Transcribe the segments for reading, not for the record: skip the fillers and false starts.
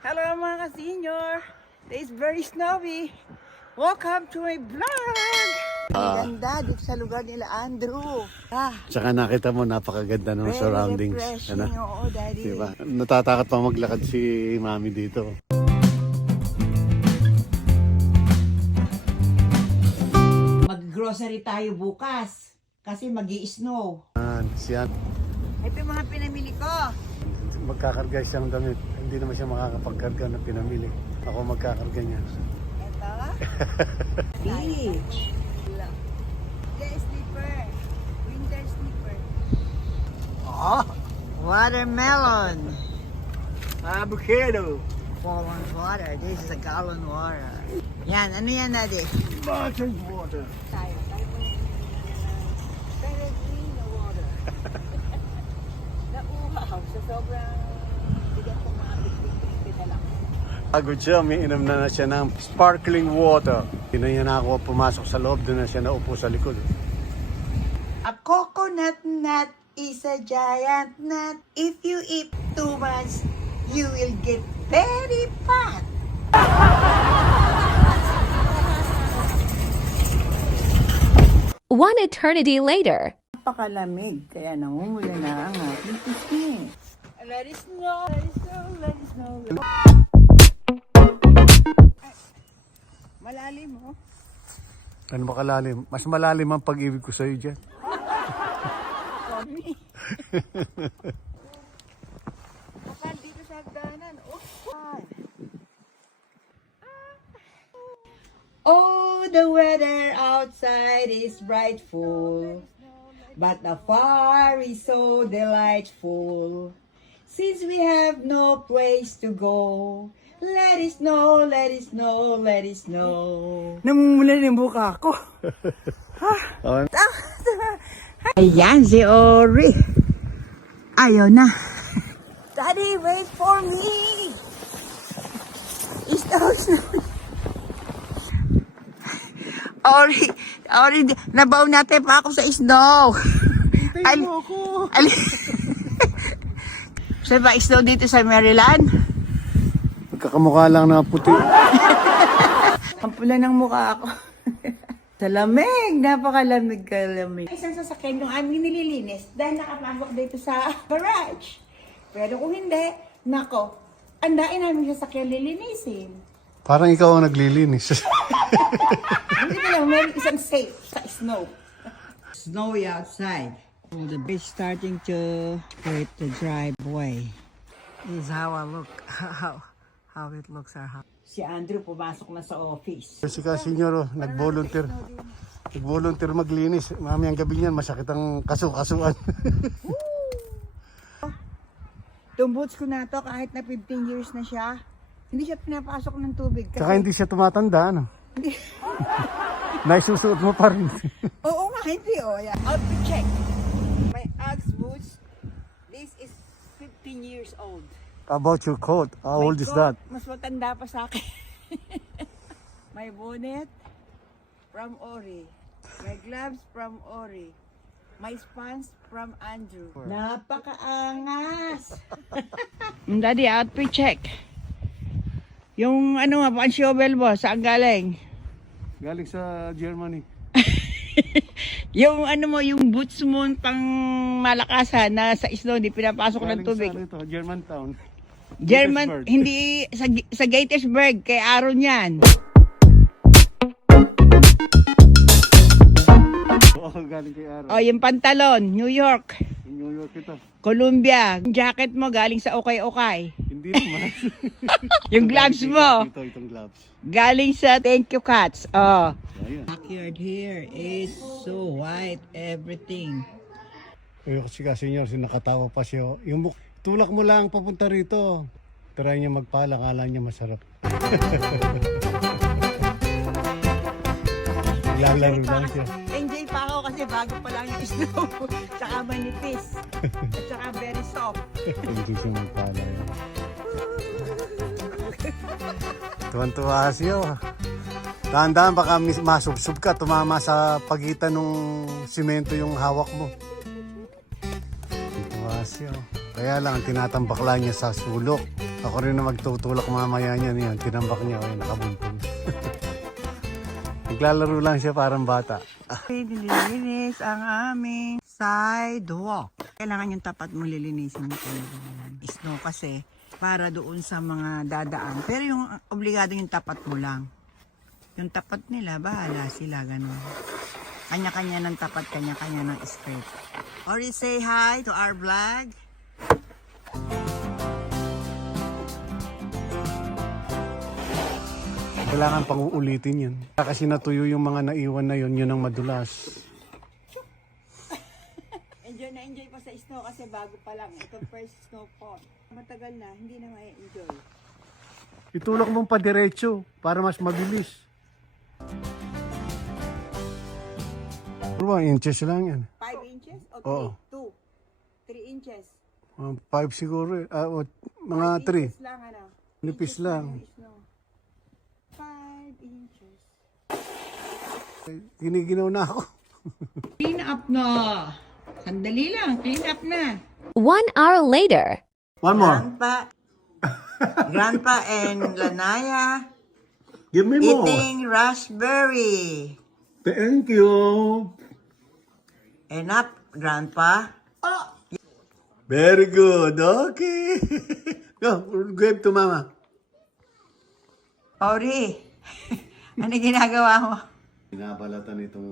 Hello mga ka-senior. Today is very snowy. Welcome to my vlog. Ang ganda dito sa lugar nila, Andrew. Tsaka nakita mo, napakaganda ng Very surroundings. refreshing. Oo, Daddy. Diba? Natatakot pa maglakad si Mami dito. Mag-grocery tayo bukas kasi magi-snow. Siya, Ito yung mga pinamili ko. magkakarga siyang damit. Hindi naman siya makakapagkarga na pinamili. Ako magkakarga niya. Ito. Beach. Day slipper. Winter slipper. Oh, watermelon. Avocado. Fallen water. This is a gallon water. Yan, ano yan, Daddy? Bottled water. Tayo po yung Peregrino water. Nauhaw sa sobrang bigat ng mga big na lang. Pagod siya, may inom na siya ng sparkling water. Hindi na niya na ako pumasok sa loob, doon na siya naupo sa likod. A coconut nut is a giant nut. If you eat too much, you will get very fat. One eternity later. Napakalamig, kaya namumula na ang aking pisngi. Let it snow, let it snow, let it snow. Malalim, oh. Ano ba kalalim? Mas malalim ang pag-ibig ko sa iyo dyan. Sorry. Bakal dito sa hagdanan, oh. Oh, the weather outside is frightful, but afar is so delightful. Since we have no place to go, let it snow, let it snow, let it snow. Namumula yung buka ko. Ayan si Ori. Ayaw na. Daddy, wait for me. Snow, snow. Ori, nabaw natin pa ako sa snow. Hintayin mo ako. Saan ba snow dito sa Maryland? Magkakamukha lang na puti. Ang pula ng mukha ako. Sa lamig, napakalamig kalamig. Isang sasakyan yung aming nililinis dahil nakapasok dito sa garage. Pero kung hindi, nako, andain namin sasakyan lilinisin. Parang ikaw ang naglilinis. Hindi ka lang, meron isang safe sa snow. Snowy outside. The beach starting to create the driveway. This is how I look. How it looks our house. Si Andrew pumasok na sa office. Kasi ka, senyor, nag-volunteer. Nag-volunteer maglinis. Mami, ang gabi niyan, masakit ang kasu-kasuan. Itong boots ko na to, kahit na 15 years na siya, hindi siya pinapasok ng tubig. Saka hindi siya tumatanda, ano? Naisusuot mo pa rin. Oo nga, hindi. Oh, yeah. Outfit check. My Uggs boots, this is 15 years old. About your coat, how My old is coat, that? Mas matanda pa sa akin. My bonnet from Ori. My gloves from Ori. My spans from Andrew. Napakaangas! Daddy, outfit check. Yung ano nga, pang shovel mo, saan galing? Galing sa Germany. Yung ano mo, yung boots mo pang malakasan na sa snow, di pinapasok ng Galing tubig. sa rito, Germantown. German, Petersburg. hindi, sa Gettysburg, kay Aaron yan. Oo, galing kay Aaron. O, yung pantalon, New York, In New York ito. Columbia. Yung jacket mo, galing sa Okay-Okay. Hindi naman. Yung gloves mo, Itong gloves. galing sa Thank You Cats. Oh. Ayun. Backyard here is so white, everything. Kasi senyor, nakatawa pa siya. Yung tulak mo lang papunta rito. Try niya magpala, kala niya masarap. Lalaro lang siya. Enjoy pa ako kasi bago pa lang yung snow. Tsaka manipis. At tsaka very soft. Hindi siya magpala. Tuwan-tuwa siya. Dahan-dahan baka masubsob ka, tumama sa pagitan ng simento yung hawak mo. Tuwa siya. Kaya lang, tinatambak lang niya sa sulok. Ako rin na magtutulak mamaya niyan. Yan, tinambak niya. Ay, nakabuntong. Naglalaro lang siya parang bata. Nililinis ang aming sidewalk. Kailangan yung tapat mo lilinisin mo talaga. Snow kasi para doon sa mga dadaan. Pero yung obligado yung tapat mo lang. Yung tapat nila, bahala sila, ganun. Kanya-kanya ng tapat, kanya-kanya ng skirt. Or say hi to our vlog. Kailangan pang uulitin yan. Kasi natuyo yung mga naiwan na yun, yun ang madulas. Enjoy na enjoy pa sa snow kasi bago pa lang. Ito first snowfall. Matagal na, hindi na ma-enjoy. Itulak mong padiretso para mas mabilis. 1 inches lang yan. 5 inches? Okay. Oo. 2. 3 inches. 5 siguro eh. Mga 3. Inches lang, ano? Nipis Inches lang. yung snow. 5 inches. Giniginaw na ako. Clean up na. Sandali lang, clean up na. 1 hour later. One more. Grandpa and Lanaya Give me more. eating raspberry. Thank you. Enough, Grandpa. Very good. Okay. Go, give to mama. Ori, ano ginagawa mo? Binabalatan itong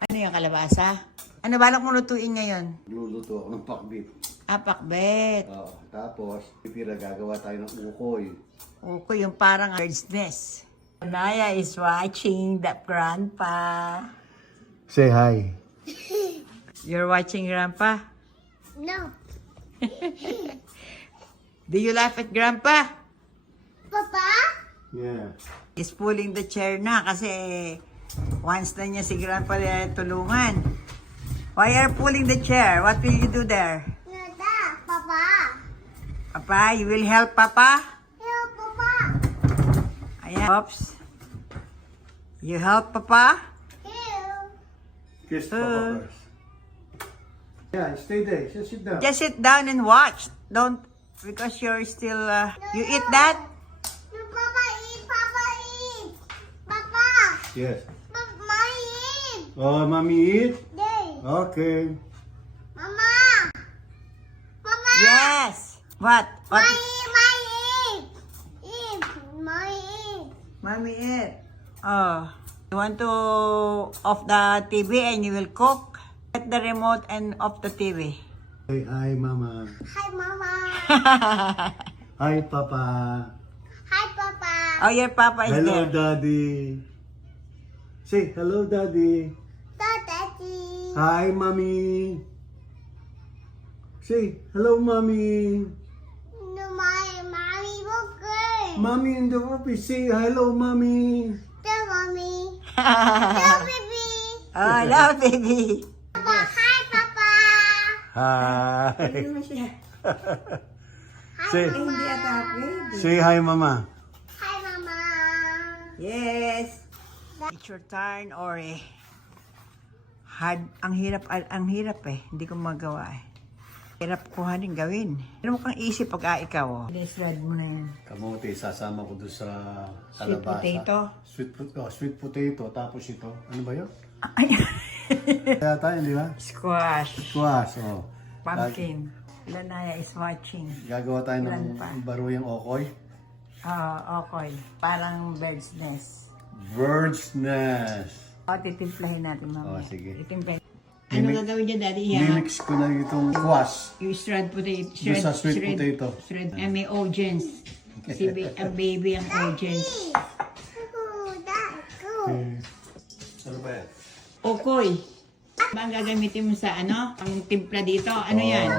Ano yung kalabasa? Ano balak mo lutuin ngayon? luluto ako ng pakbit. Pakbet. Tapos, pipira gagawa tayo ng ukoy. Okay, yung parang bird's nest. Naya is watching the grandpa. Say hi. You're watching grandpa? No. Do you laugh at grandpa? Papa? Yeah. He's pulling the chair na kasi once na niya si grandpa tulungan. Why are you pulling the chair? What will you do there? Nada. Papa? Papa, you will help Papa? Help, Papa. Ayan. Oops. You help Papa? Help. Kiss Papa first. Yeah, stay there. Just sit down. Just sit down and watch. Don't, because you're still, you eat that? No, Papa eat. Papa eat. Papa. Yes. Mama eat. Oh, mommy eat? Day. Okay. Mama. Mama. Yes. What? What? My eat. Eat. My eat. Mommy eat. Oh. You want to off the TV and you will cook? Get the remote and off the TV. Say hi, mama. Hi, Mama. Hi, Papa. Hi, Papa. Oh, your Papa is Hello, there. Daddy. Say hello, Daddy. Daddy. Hi, Mommy. Say hello, Mommy. No, my mommy okay. Mommy in the office. Say hello, Mommy. The mommy. The baby. Oh, hello, baby. Papa. Hi, Papa. Hi. Say, Hindi ata pwede. say hi, Mama. Hi, Mama. Yes. It's your turn, Ori. Hard, ang hirap eh. Hindi ko magawa eh. Hirap kuhanin gawin. Ano mo kang isip pag ikaw oh. Desrad mo na yan. Kamote, sasama ko doon sa Sweet potato. Sweet potato. Tapos ito. Ano ba yun? Ay, Kaya tayo, di ba? squash. Squash, oh. Pumpkin. Lanaya is watching. Gagawa tayo ng Planpa. baruyang okoy. Okay. Parang bird's nest. Bird's nest. Titimplahin natin mamaya. sige. Titimplahin. Ano gagawin niya, Daddy? Mimix ko na itong squash. You shred potato. Doon sa sweet potato. Shred. May audience. Si ang baby ang audience. Go, Dad. Go. Ano ba yan? Okoy. Ba ang gagamitin mo sa ano? Ang timpla dito? Ano yan?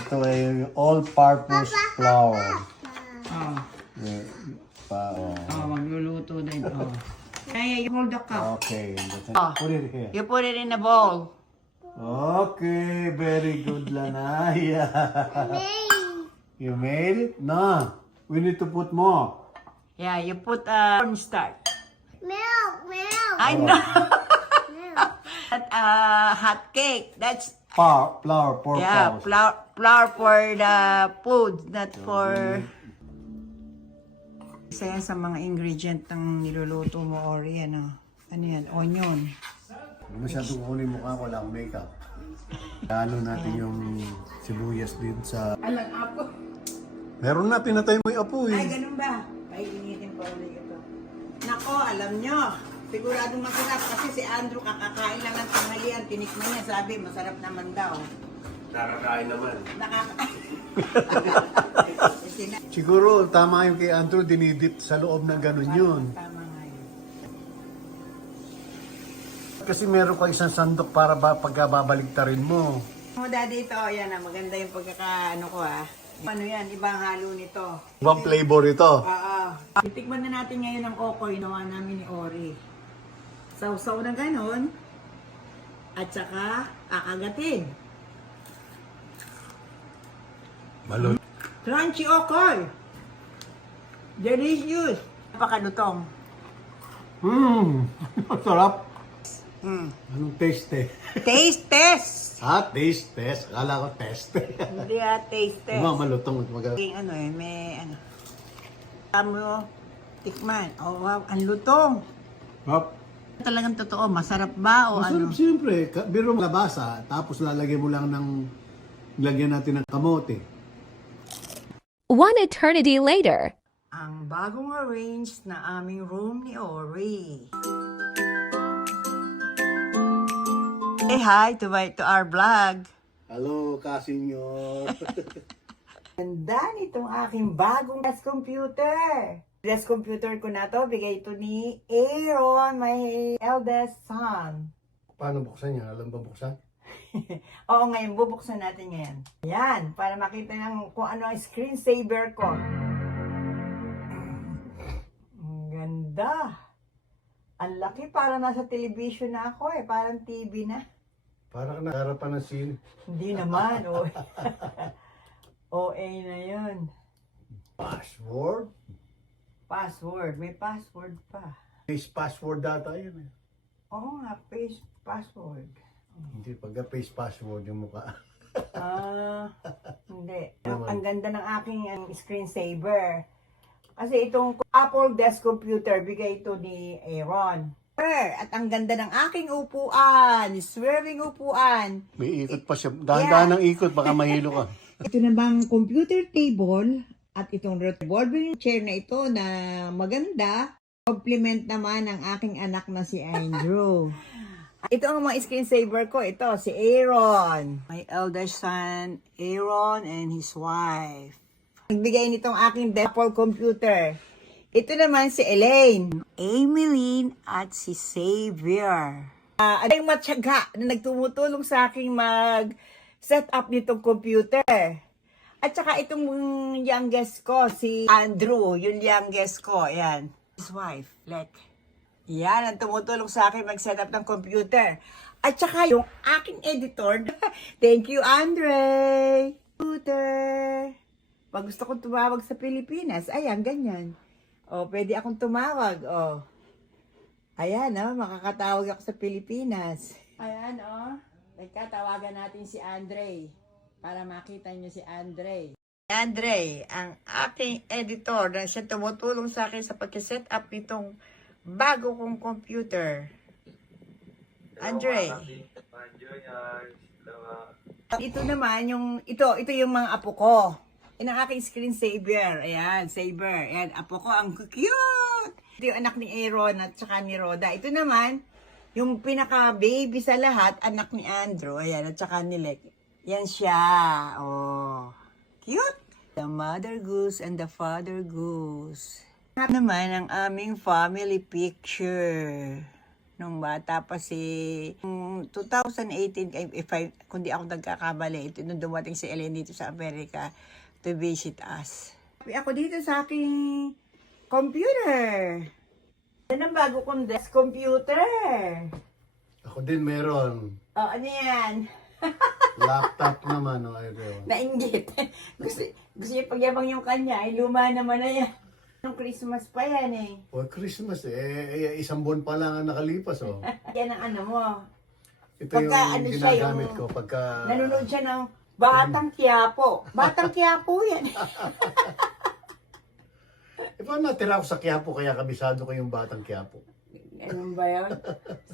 Ito ay all-purpose flour. Oh. Oh. Magluluto din. Oh. Kaya you hold the cup. Okay. That's it. Oh. Put it here. You put it in a bowl. Okay. Very good, Lanaya. Name. You made it? No. We need to put more. Yeah, you put cornstarch. Milk. Milk. I know. Milk. That hot cake. That's Flour, pork yeah, flour. flour for the food, not for Isa yan sa mga ingredient ng niluluto mo, Ori. Ano yan? Onion. Masyadong kunin mukha ko, wala akong makeup. Lalo natin yung sibuyas din sa... Alang apo. Meron na, pinatay mo yung apo Ay, eh. ganun ba? Painitin pa ulit ito. Nako, alam nyo. Siguradong masarap kasi si Andrew kakakain lang ng tanghalian. Tinikman niya, sabi, masarap naman daw. Nakakain naman. Sina- Siguro, tama yung kay Andrew, dinidip sa loob ng ganun yun. Tama nga yun. Kasi meron ka isang sandok para pagkababaligtarin mo. Oh, daddy, ito, yan maganda yung pagkakaano ko Ano yan, ibang halo nito. Ibang flavor ito. Oo. Titikman na natin ngayon ang okoy nawa namin ni Ori. Sausaw na ganon. At saka, akagatin. Malun. Crunchy okoy. Delicious. Napakalutong. Sarap. Mm. Anong taste eh? Taste test. Taste test. Akala ko test. Hindi taste test. Malutong. Yung may Mo, tikman. Oh, wow, ang lutong. Hop. Talagang totoo, masarap ba o Masarap siyempre. Biro mo labasa, tapos lalagyan mo lang lagyan natin ng kamote. One eternity later. Ang bagong arrange na aming room ni Ori. Say hi to our vlog. Hello, kasenyor. Ganda nitong aking bagong desk computer. Desk computer ko na to, bigay ito ni Aaron, my eldest son. Paano buksan yan? Alam ba buksan? Oo, ngayon, bubuksan natin ngayon. Yan, para makita ng kung ano ang screensaver ko. Ang ganda. Ang laki, para nasa television na ako parang TV na. Para ka nakarapan ng scene. Hindi naman, OA na yun. Password? Password, may password pa. Face password data yun eh. Oo nga, password. Hindi, pagka-face password yung mukha. Hindi. Ang ganda ng aking screensaver. Kasi itong Apple desk computer, bigay ito ni Aaron. At ang ganda ng aking upuan, swerving upuan. May ikot pa siya. Dahan-dahan ng ikot, baka mahilo ka. Ito namang computer table at itong revolving chair na ito na maganda. Compliment naman ng aking anak na si Andrew. Ito ang mga screensaver ko. Ito, si Aaron. My eldest son, Aaron, and his wife. Nagbigay nitong aking Apple computer. Ito naman si Elaine, Emeline, at si Xavier. Ano yung matyaga na nagtumutulong sa aking mag-set up nitong computer. At saka itong youngest ko, si Andrew, yung youngest ko. Ayan. His wife, Lek. Yan, ang tumutulong sa akin mag-set up ng computer. At saka yung aking editor. Thank you, Andre. Computer. Pag gusto kong tumawag sa Pilipinas, ayan, ganyan. O, pwede akong tumawag. O. Ayan, makakatawag ako sa Pilipinas. Ayan, nagkatawagan natin si Andre. Para makita niyo si Andre. Andre, ang aking editor na siya tumutulong sa akin sa pag-set up nitong bago kong computer. Andre. Ito naman, ito yung mga apo ko. Yan ang aking screensaver. Ayan, saver. Ayan, apo ko, ang cute! Ito yung anak ni Aaron at saka ni Rhoda. Ito naman, yung pinaka-baby sa lahat, anak ni Andrew. Ayan, at saka ni Lek. Yan siya. Oh, cute! The mother goose and the father goose. Naman ang aming family picture. Nung bata pa si 2018, kung di ako nagkakamali, ito nung dumating si Ellen dito sa Amerika to visit us. Ako dito sa aking computer. Yan ang bago kong desk computer. Ako din meron. Oh, ano yan? Laptop naman, idol. Nainggit. gusto niya pagyabang yung kanya, ay luma naman na yan. Nung Christmas pa yan eh. O, Christmas isang buwan pa lang ang nakalipas, oh. Yan ang ano mo. Ito Pagka yung ano siya, ginagamit yung ko pagka... nanonood siya ng Batang Quiapo. Batang Quiapo yan. pa natira ako sa Quiapo, kaya kabisado ko yung batang Quiapo. Ganun ba yun?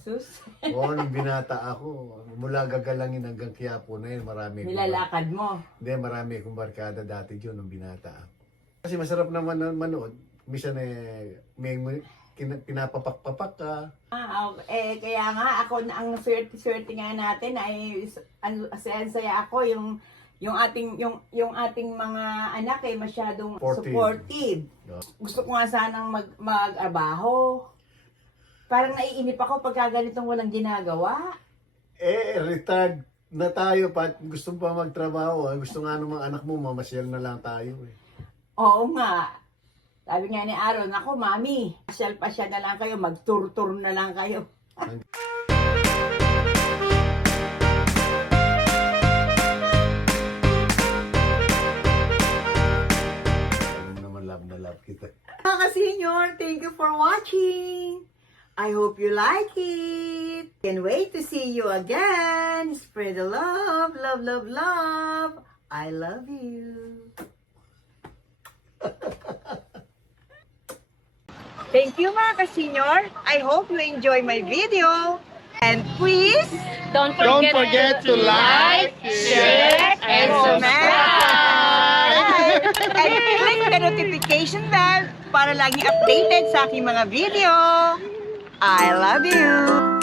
Sus. Oo, nung binata ako, mula Gagalangin hanggang Quiapo na yun, marami. Nilalakad mo. Hindi, marami akong barkada dati dyan nung binata ako. Kasi masarap naman manood. Minsan may pinapapak-papak ka. Okay. Kaya nga, ako na ang swerte-swerte nga natin ay saya ako yung ating mga anak ay masyadong supportive. Yeah. Gusto ko nga sanang mag-abaho. Parang naiinip ako pagka ganitong walang ginagawa. Retired na tayo pa. Gusto pa magtrabaho. Gusto nga ng mga anak mo, mamasyal na lang tayo eh. Oo nga. Sabi nga ni Aaron, ako mami, pasyal-pasyal na lang kayo, mag-tour-tour na lang kayo. Alam mo naman, love na love kita. Mga senior, thank you for watching. I hope you like it. Can't wait to see you again. Spread the love, love, love, love. I love you. Thank you mga ka-senior. I hope you enjoy my video. And please, Don't forget to like, share, and subscribe. And click the notification bell para lagi updated sa aking mga video. I love you.